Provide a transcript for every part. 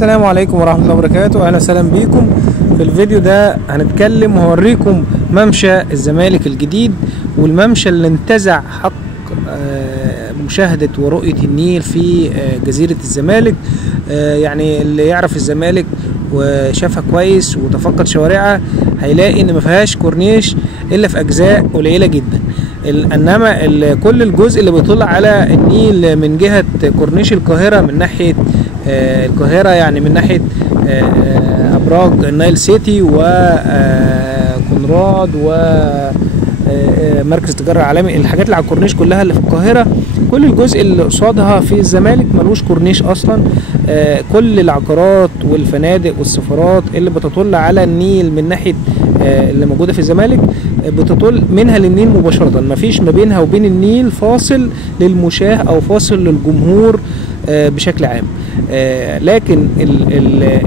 السلام عليكم ورحمة الله وبركاته. اهلا وسهلا بيكم. في الفيديو ده هنتكلم وهوريكم ممشى الزمالك الجديد، والممشى اللي انتزع حق مشاهدة ورؤية النيل في جزيرة الزمالك. يعني اللي يعرف الزمالك وشافها كويس وتفقد شوارعها هيلاقي ان ما فيهاش كورنيش الا في اجزاء قليلة جدا، انما كل الجزء اللي بيطل على النيل من جهة كورنيش القاهرة، من ناحية القاهرة يعني من ناحية ابراج النايل سيتي وكونراد ومركز التجارة العالمي، الحاجات اللي على الكورنيش كلها اللي في القاهرة، كل الجزء اللي قصادها في الزمالك ملوش كورنيش اصلا. كل العقارات والفنادق والسفارات اللي بتطل على النيل من ناحية اللي موجودة في الزمالك بتطل منها للنيل مباشرة، مفيش ما بينها وبين النيل فاصل للمشاة او فاصل للجمهور بشكل عام. لكن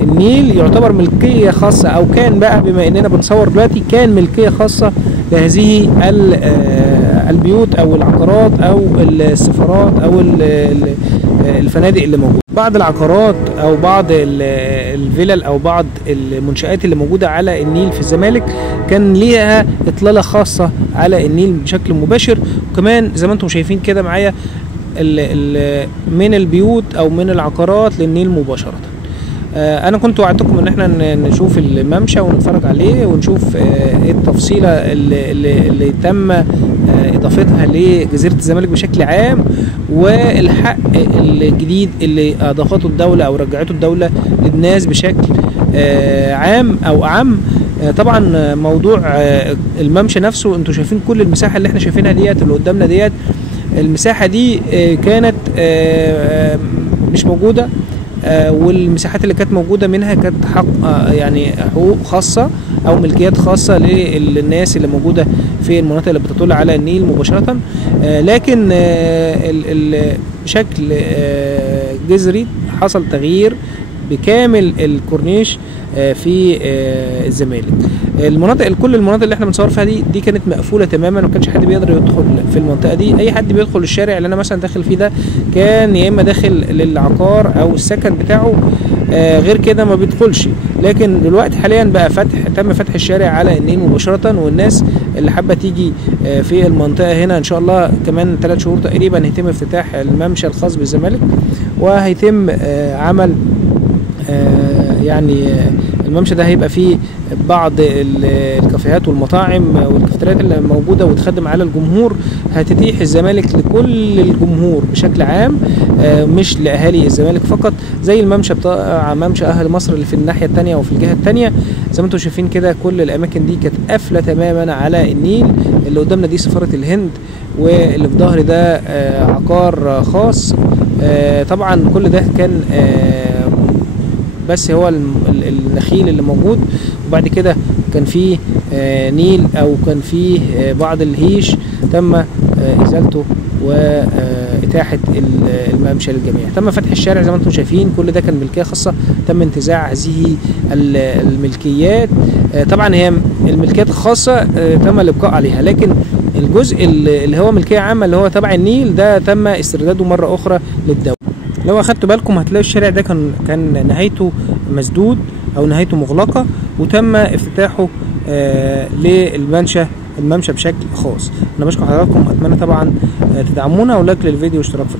النيل يعتبر ملكية خاصة، او كان بقى بما اننا بنصور دلوقتي كان ملكية خاصة لهذه البيوت او العقارات او السفارات او الفنادق اللي موجودة. بعض العقارات او بعض الفلل او بعض المنشآت اللي موجودة على النيل في الزمالك كان ليها اطلالة خاصة على النيل بشكل مباشر، وكمان زي ما انتم شايفين كده معايا من البيوت او من العقارات للنيل مباشرة. انا كنت وعدتكم ان احنا نشوف الممشى ونتفرج عليه ونشوف ايه التفصيلة اللي تم اضافتها لجزيرة الزمالك بشكل عام، والحق الجديد اللي اضافته الدولة او رجعته الدولة للناس بشكل عام او اعم. طبعا موضوع الممشى نفسه انتوا شايفين كل المساحة اللي احنا شايفينها ديت اللي قدامنا ديت، المساحة دي كانت مش موجودة، والمساحات اللي كانت موجودة منها كانت حق يعني حقوق خاصة او ملكيات خاصة للناس اللي موجودة في المناطق اللي بتطل على النيل مباشرة. لكن بشكل جذري حصل تغيير بكامل الكورنيش في الزمالك. كل المناطق اللي احنا بنصور فيها دي كانت مقفوله تماما، ما كانش حد بيقدر يدخل في المنطقه دي. اي حد بيدخل الشارع اللي انا مثلا داخل فيه ده كان يا اما داخل للعقار او السكن بتاعه، غير كده ما بيدخلش. لكن دلوقتي حاليا بقى تم فتح الشارع على النيل مباشره، والناس اللي حابه تيجي في المنطقه هنا ان شاء الله كمان 3 شهور تقريبا هيتم افتتاح الممشى الخاص بالزمالك، وهيتم عمل يعني الممشى ده هيبقى فيه بعض الكافيهات والمطاعم والكافتريات اللي موجوده وتخدم على الجمهور. هتتيح الزمالك لكل الجمهور بشكل عام، مش لاهالي الزمالك فقط، زي الممشى بتاع ممشى اهل مصر اللي في الناحيه الثانيه وفي الجهه الثانيه. زي ما انتم شايفين كده كل الاماكن دي كانت قافله تماما على النيل. اللي قدامنا دي سفاره الهند، واللي في ظهري ده عقار خاص. طبعا كل ده كان بس هو النخيل اللي موجود، وبعد كده كان فيه نيل او كان فيه بعض الهيش تم ازالته واتاحه الممشى للجميع. تم فتح الشارع زي ما انتم شايفين، كل ده كان ملكيه خاصه تم انتزاع هذه الملكيات. طبعا هي الملكيات الخاصه تم الابقاء عليها، لكن الجزء اللي هو ملكيه عامه اللي هو تبع النيل ده تم استرداده مره اخرى للدوله. لو اخدتوا بالكم هتلاقوا الشارع ده كان نهايته مسدود او نهايته مغلقه، وتم افتتاحه للممشى بشكل خاص. انا بشكر حضراتكم، اتمنى طبعا تدعمونا ولايك للفيديو واشتراك في